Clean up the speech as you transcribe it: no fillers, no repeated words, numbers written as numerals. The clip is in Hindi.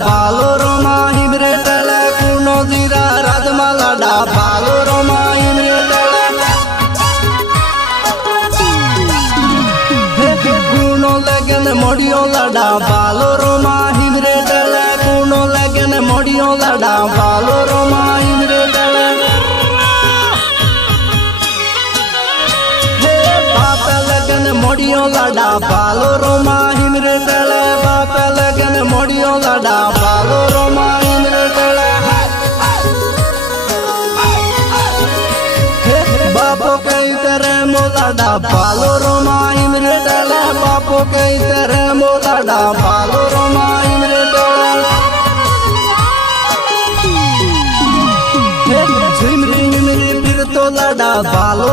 बालो रोमा हिमरे टले कुनो जीरा राजमालाडा बालो रोमा हिमरे टले कुनो लगन मोडियो लडा बालो रोमा हिमरे टले कुनो लगन मोडियो लडा बालो रोमा हिमरे टले बाप लगन मोडियो लडा बालो रोमा हिमरे टले बाप लगन मोडियो लडा बालो रोमा हिमरे टले बापो कई तरह मोलाडा बालो रोमा हिमरे टले बापो कई तरह मोलाडा बालो रोमा हिमरे टले झिमरी हिमरी फिर तो लडा बालो